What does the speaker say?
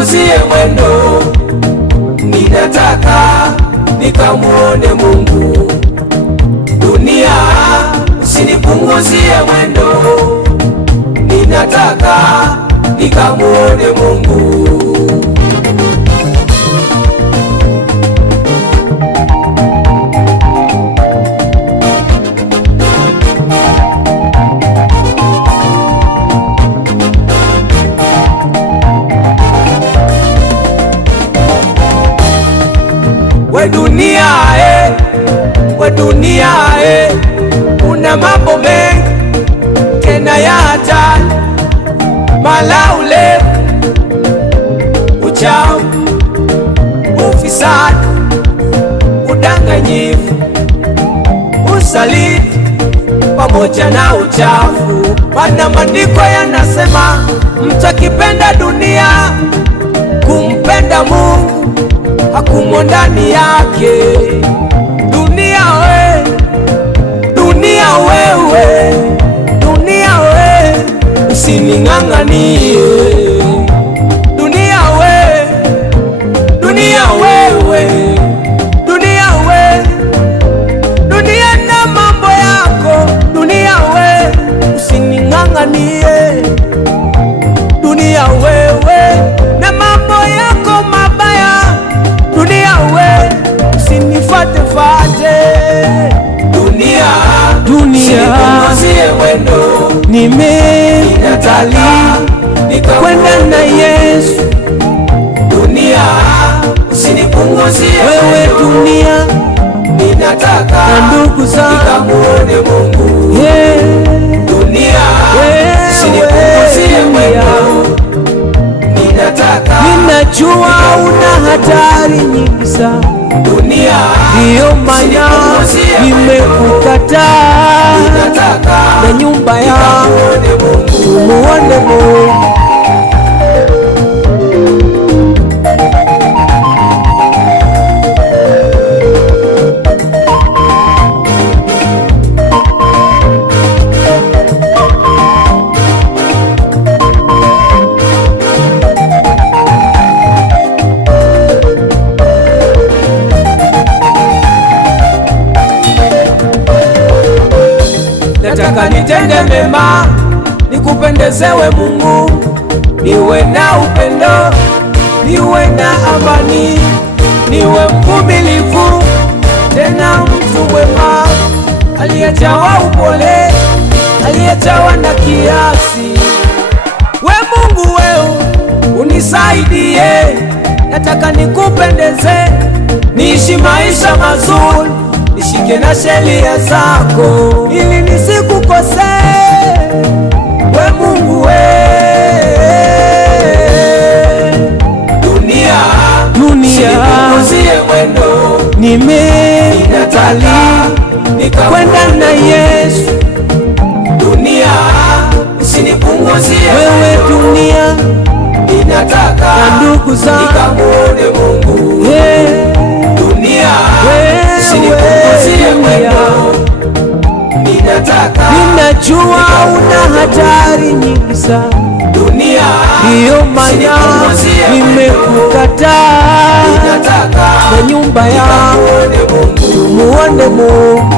usinipunguzie mwendo, ninataka nikamuone Mungu. Dunia, usinipunguzie mwendo, ninataka nikamuone Mungu. We dunia, una mambo mengi tena ya hatari, malaule, uchawi, ufisadi, udanganyifu, usaliti pamoja na uchafu. Maana maandiko yanasema mtu akipenda dunia kumpenda Mungu hakumo ndani yake. Dunia we, usining'ang'anie. Dunia na mambo yako. Dunia we, usining'ang'anie. Dunia wewe na mambo yako mabaya. Dunia we, usinifuate. Usinipunguzie mwendo, nimekubali kwenda na Yesu. Dunia, usinipunguzie wewe dunia, ninataka ndugu zangu nikamuone Mungu. Dunia, usinipunguzie mwendo, ninajua una hatari nyingi sana. Dunia, ndiyo maana nimekukataa, na nyumba yangu tumuone Mungu. Nataka nitende mema, nikupendezewe Mungu, niwe na upendo, niwe na amani, niwe mvumilivu, tena mtu mwema, aliyejawa upole, aliyejawa na kiasi. We Mungu wewe unisaidie, nataka nikupendeze, niishi maisha mazuri, nishike na sheria zako ili nisikukose. We Mungu we, dunia, usinipunguzie mwendo, nimekubali kwenda na Yesu. Dunia, usinipunguzie wewe dunia, ninataka ndugu zangu nikamuone Mungu. Dunia, usinipunguzie mwendo, ninajua una hatari nyingi sana. Dunia, ndiyo maana nimekukataa, na nyumba yangu tumuone Mungu.